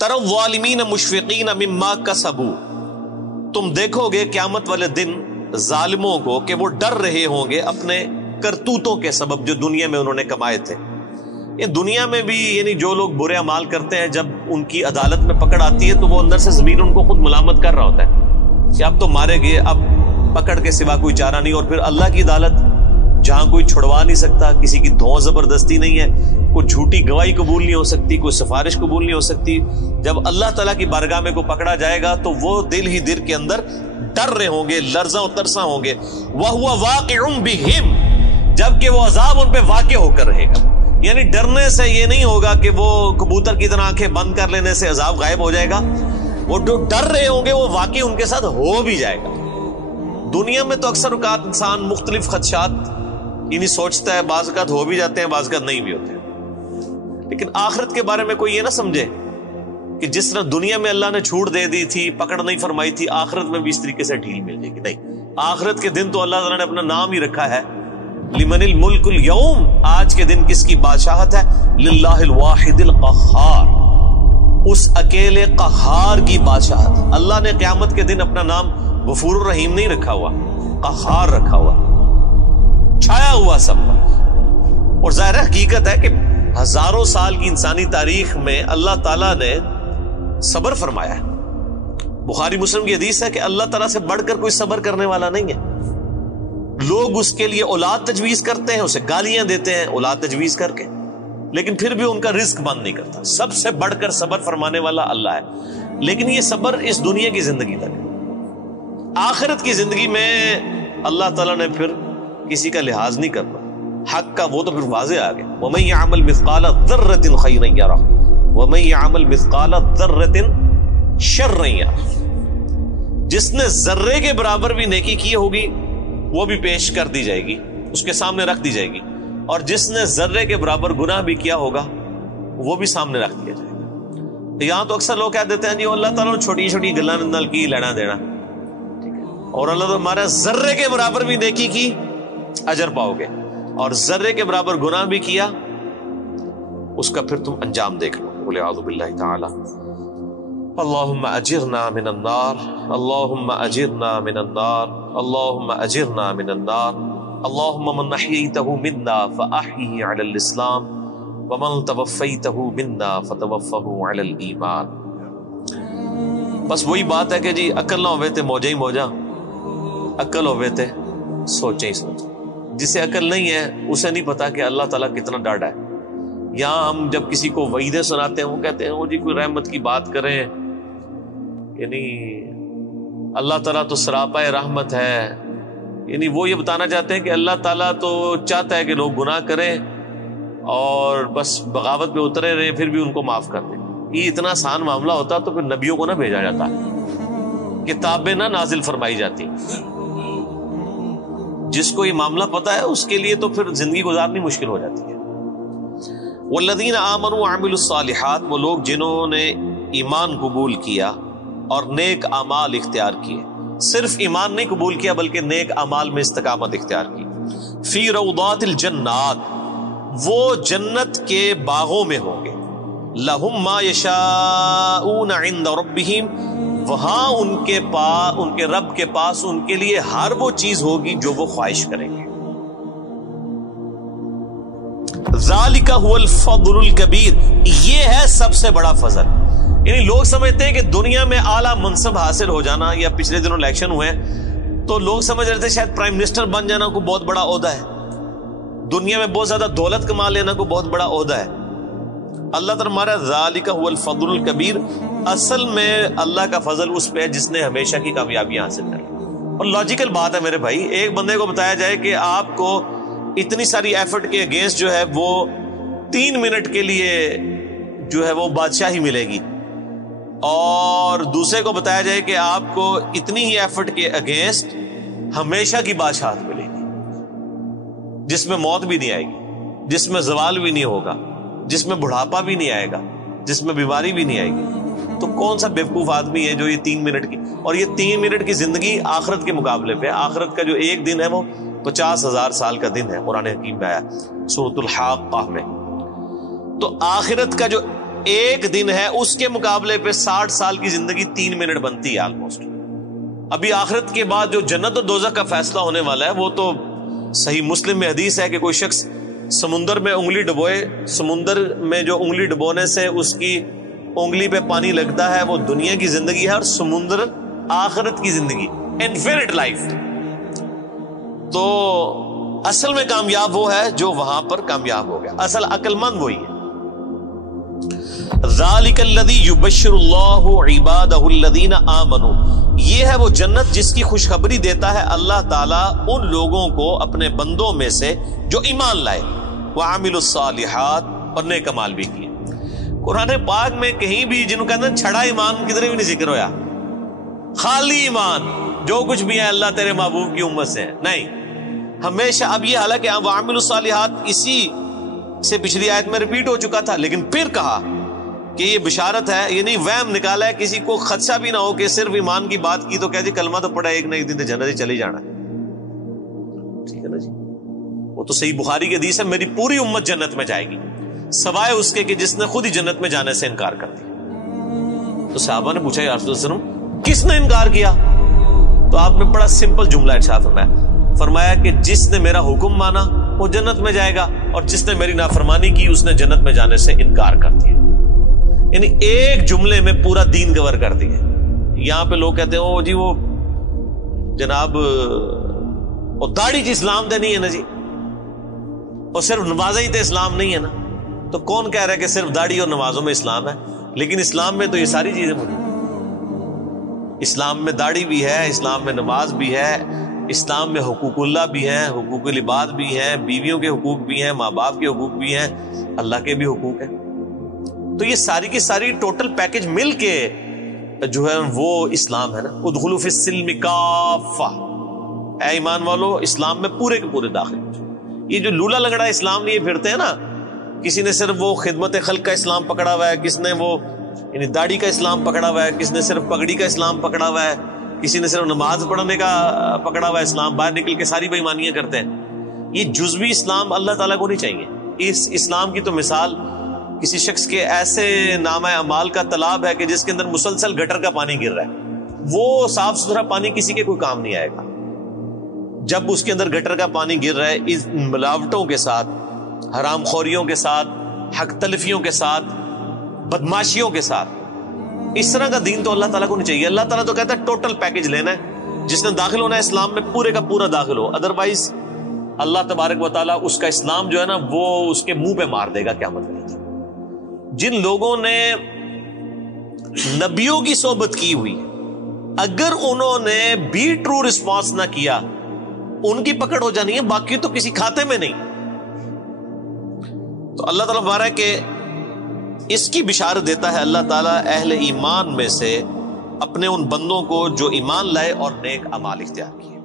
ترى الظالمین مشفقین مما کسبوا، تم دیکھو گے قیامت والے دن ظالموں کو کہ وہ ڈر رہے ہوں گے اپنے کرتوتوں کے سبب جو دنیا میں انہوں نے کمائے تھے. یہ دنیا میں بھی یعنی جو لوگ برے اعمال کرتے ہیں جب ان کی عدالت میں پکڑ آتی ہے تو وہ اندر سے ضمیر ان کو خود ملامت کر رہا ہوتا ہے کہ اب تو مارے گئے، اب پکڑ کے سوا کوئی چارہ نہیں. اور پھر اللہ کی عدالت جہاں کوئی چھڑوا نہیں سکتا، کسی کی دھوں زبردستی نہیں ہے، کوئی جھوٹی گواہی قبول نہیں ہو سکتی، کوئی سفارش قبول نہیں ہو سکتی. جب اللہ تعالیٰ کی بارگاہ میں کوئی پکڑا جائے گا تو وہ دل ہی دل کے اندر ڈر رہے ہوں گے، لرزاں و ترساں ہوں گے. وَهُوَ وَاقِعٌ بِهِمْ، جبکہ وہ عذاب ان پہ واقع ہو کر رہے گا. یعنی ڈرنے سے یہ نہیں ہوگا کہ وہ کبوتر کی طرح آنکھیں بند کر لینے سے عذاب غائب ہو جائے گا. وہ جو ڈر رہے ہوں گے وہ واقعی ان کے ساتھ ہو بھی جائے گا. دنیا میں تو اکثر اوقات انسان مختلف خدشات یعنی سوچتا ہے، بعض اوقات ہو بھی جاتے ہیں، بعض اوقات نہیں بھی ہوتے ہیں. لیکن آخرت کے بارے میں کوئی یہ نہ سمجھے کہ جس طرح دنیا میں اللہ نے چھوٹ دے دی تھی، پکڑ نہیں فرمائی تھی، آخرت میں بھی اس طریقے سے ڈھیل مل جائے گی. نہیں، آخرت کے دن تو اللہ تعالیٰ نے اپنا نام ہی رکھا ہے، لمن الملک اليوم، آج کے دن کس کی بادشاہت ہے؟ للہ الواحد القہار، اس اکیلے قہار کی بادشاہت. اللہ نے قیامت کے دن اپنا نام غفور الرحیم نہیں رکھا ہوا، قہار رکھا ہوا، چھایا ہوا سب پر. اور ظاہر حقیقت ہے کہ ہزاروں سال کی انسانی تاریخ میں اللہ تعالیٰ نے صبر فرمایا ہے. بخاری مسلم کی حدیث ہے کہ اللہ تعالیٰ سے بڑھ کر کوئی صبر کرنے والا نہیں ہے. لوگ اس کے لیے اولاد تجویز کرتے ہیں، اسے گالیاں دیتے ہیں اولاد تجویز کر کے، لیکن پھر بھی ان کا رزق بند نہیں کرتا. سب سے بڑھ کر صبر فرمانے والا اللہ ہے. لیکن یہ صبر اس دنیا کی زندگی تک ہے. آخرت کی زندگی میں اللہ تعالیٰ نے پھر کسی کا لحاظ نہیں کرنا. حق کا وہ تو پھر واضح آ گیا، وَمَن يَعْمَلْ مِثْقَالَ ذَرَّةٍ خَيْرًا يَرَهُ وَمَن يَعْمَلْ مِثْقَالَ ذَرَّةٍ شَرًّا يَرَهُ. جس نے ذرے کے برابر بھی نیکی کی ہوگی وہ بھی پیش کر دی جائے گی، اس کے سامنے رکھ دی جائے گی. اور جس نے ذرے کے برابر گناہ بھی کیا ہوگا وہ بھی سامنے رکھ دیا جائے گا. یہاں تو اکثر لوگ کہہ دیتے ہیں جی اللہ تعالیٰ نے چھوٹی چھوٹی گلاں نال کی لینا دینا، اور اللہ تعالیٰ ہمارا ذرے کے برابر بھی نیکی کی اجر پاؤ گے، اور ذرے کے برابر گناہ بھی کیا اس کا پھر تم انجام دیکھ لو. والعیاذ باللہ تعالی. اللہم اجرنا من النار، اللہم اجرنا من النار، اللہم اجرنا من النار. اللہم من احییتہ منا فاحیہ علی الاسلام ومن توفیتہ منا فتوفہ علی الایمان. بس وہی بات ہے کہ جی عقل نہ ہوئے تے موجہ ہی موجہ، عقل ہوئے تے سوچیں ہی سوچیں. جسے عقل نہیں ہے اسے نہیں پتا کہ اللہ تعالیٰ کتنا ڈاڈا ہے. یہاں ہم جب کسی کو وعیدیں سناتے ہیں وہ کہتے ہیں وہ جی کوئی رحمت کی بات کریں، یعنی اللہ تعالیٰ تو سراپا رحمت ہے. یعنی وہ یہ بتانا چاہتے ہیں کہ اللہ تعالیٰ تو چاہتا ہے کہ لوگ گناہ کریں اور بس بغاوت پہ اترے رہے پھر بھی ان کو معاف کر دیں. یہ اتنا آسان معاملہ ہوتا تو پھر نبیوں کو نہ بھیجا جاتا، کتابیں نہ نازل فرمائی جاتی. جس کو یہ معاملہ پتا ہے اس کے لیے تو پھر زندگی گزارنی مشکل ہو جاتی ہے. والذین آمنوا وعملوا الصالحات، وہ لوگ جنہوں نے ایمان قبول کیا اور نیک اعمال اختیار کیے. صرف ایمان نہیں قبول کیا بلکہ نیک اعمال میں استقامت اختیار کی. فی روضات الجنات، وہ جنت کے باغوں میں ہوں گے. لہم ما یشاءون عند ربہم، وہاں ان کے رب کے پاس ان کے لیے ہر وہ چیز ہوگی جو وہ خواہش کریں گے. ذالک هو الفضل الکبیر، یہ ہے سب سے بڑا فضل. یعنی لوگ سمجھتے ہیں کہ دنیا میں اعلیٰ منصب حاصل ہو جانا، یا پچھلے دنوں الیکشن ہوئے تو لوگ سمجھ رہے تھے شاید پرائم منسٹر بن جانا کوئی بہت بڑا عہدہ ہے، دنیا میں بہت زیادہ دولت کما لینا کوئی بہت بڑا عہدہ ہے. اللہ تعالیٰ ہمارا ذالک هو الفضل الکبیر، اصل میں اللہ کا فضل اس پہ ہے جس نے ہمیشہ کی کامیابی حاصل کر لی. اور لاجیکل بات ہے میرے بھائی، ایک بندے کو بتایا جائے کہ آپ کو اتنی ساری ایفرٹ کے اگینسٹ جو ہے وہ 3 منٹ کے لیے جو ہے وہ بادشاہی ملے گی، اور دوسرے کو بتایا جائے کہ آپ کو اتنی ہی ایفرٹ کے اگینسٹ ہمیشہ کی بادشاہت ملے گی جس میں موت بھی نہیں آئے گی، جس میں زوال بھی نہیں ہوگا، جس میں بڑھاپا بھی نہیں آئے گا، جس میں بیماری بھی نہیں آئے گی. تو کون سا بیوقوف آدمی ہے جو یہ 3 منٹ کی، اور یہ 3 منٹ کی زندگی آخرت کے مقابلے پہ، آخرت کا جو ایک دن ہے وہ 50,000 سال کا دن ہے. قرآن حکیم میں آیا سورۃ الحاقہ میں. تو آخرت کا جو ایک دن ہے اس کے مقابلے پہ 60 سال کی زندگی 3 منٹ بنتی ہے آلموسٹ. ابھی آخرت کے بعد جو جنت و دوزخ کا فیصلہ ہونے والا ہے وہ تو صحیح مسلم میں حدیث ہے کہ کوئی شخص سمندر میں انگلی ڈبوئے, سمندر میں جو انگلی ڈبونے سے اس کی انگلی پہ پانی لگتا ہے وہ دنیا کی زندگی ہے, اور سمندر آخرت کی زندگی, انفینٹ لائف. تو اصل میں کامیاب وہ ہے جو وہاں پر کامیاب ہو گیا, اصل عقل مند وہی ہے. ذالک الذی یبشر اللہ عبادہ الذین آمنوا, یہ ہے وہ جنت جس کی خوشخبری دیتا ہے اللہ تعالیٰ ان لوگوں کو اپنے بندوں میں سے جو ایمان لائے, وعملوا الصالحات, اور نیک اعمال بھی کیے. قرآن پاک میں کہیں بھی جنہوں کہتے ہیں چھڑا ایمان کدھر بھی نہیں ذکر ہویا, خالی ایمان جو کچھ بھی ہے اللہ تیرے محبوب کی امت سے ہے, نہیں. ہمیشہ اب یہ حالانکہ وعملوا الصالحات اسی سے پچھلی آیت میں ریپیٹ ہو چکا تھا, لیکن پھر کہا کہ یہ بشارت ہے, یہ نہیں وہم نکالا ہے, کسی کو خدشہ بھی نہ ہو کہ صرف ایمان کی بات کی تو کہہ جی کلمہ تو پڑھا ایک نہ ایک دن تو جنت ہی چلی جانا ہے. ٹھیک ہے نا جی, وہ تو صحیح بخاری کی حدیث ہے, میری پوری امت جنت میں جائے گی سوائے اس کے کہ جس نے خود ہی جنت میں جانے سے انکار کر دیا. تو صحابہ نے پوچھا یا رسول اللہ صلی اللہ علیہ وسلم کس نے انکار کیا؟ تو آپ نے بڑا سمپل جملہ ارشاد فرمایا کہ جس نے میرا حکم مانا وہ جنت میں جائے گا, اور جس نے میری نافرمانی کی اس نے جنت میں جانے سے انکار کر دیا. یعنی ایک جملے میں پورا دین کور کر دیا. یہاں پہ لوگ کہتے ہیں او جی وہ جناب داڑھی کی اسلام دے نہیں ہے نا جی, اور صرف نمازیں ہی تو اسلام نہیں ہے نا. تو کون کہہ رہا ہے کہ صرف داڑھی اور نمازوں میں اسلام ہے؟ لیکن اسلام میں تو یہ ساری چیزیں موجود ہیں. اسلام میں داڑھی بھی ہے, اسلام میں نماز بھی ہے, اسلام میں حقوق اللہ بھی ہیں, حقوق العباد بھی ہیں, بیویوں کے حقوق بھی ہیں, ماں باپ کے حقوق بھی ہیں, اللہ کے بھی حقوق ہیں. تو یہ ساری کی ساری ٹوٹل پیکج مل کے جو ہے وہ اسلام ہے نا. ادخلوا فی السلم کافہ, اے ایمان والو اسلام میں پورے کے پورے داخل ہو. یہ جو لولا لنگڑا اسلام لیے پھرتے ہیں نا, کسی نے صرف وہ خدمت خلق کا اسلام پکڑا ہوا ہے, کس نے وہ یعنی داڑھی کا اسلام پکڑا ہوا ہے, کس نے صرف پگڑی کا اسلام پکڑا ہوا ہے, کسی نے صرف نماز پڑھنے کا پکڑا ہوا ہے اسلام, باہر نکل کے ساری بے ایمانیاں کرتے ہیں. یہ جزوی اسلام اللہ تعالیٰ کو نہیں چاہیے. اس اسلام کی تو مثال کسی شخص کے ایسے نامہ اعمال کا تالاب ہے کہ جس کے اندر مسلسل گٹر کا پانی گر رہا ہے. وہ صاف ستھرا پانی کسی کے کوئی کام نہیں آئے گا. جب اس کے اندر گٹر کا پانی گر رہا ہے اس ملاوٹوں کے ساتھ, حرام خوریوں کے ساتھ, حق تلفیوں کے ساتھ, بدماشیوں کے ساتھ, اس طرح کا دین تو اللہ تعالیٰ کو نہیں چاہیے. اللہ تعالیٰ تو کہتا ہے ٹوٹل پیکج لینا ہے, جس نے داخل ہونا ہے اسلام میں پورے کا پورا داخل ہو, ادروائز اللہ تبارک و تعالیٰ اس کا اسلام جو ہے نا وہ اس کے منہ پہ مار دے گا قیامت کے دن. جن لوگوں نے نبیوں کی صحبت کی ہوئی, اگر انہوں نے بھی ٹرو رسپانس نہ کیا ان کی پکڑ ہو جانی ہے, باقی تو کسی کھاتے میں نہیں. تو اللہ تعالیٰ بارہ کہ اس کی بشارت دیتا ہے اللہ تعالیٰ اہل ایمان میں سے اپنے ان بندوں کو جو ایمان لائے اور نیک اعمال اختیار کیے.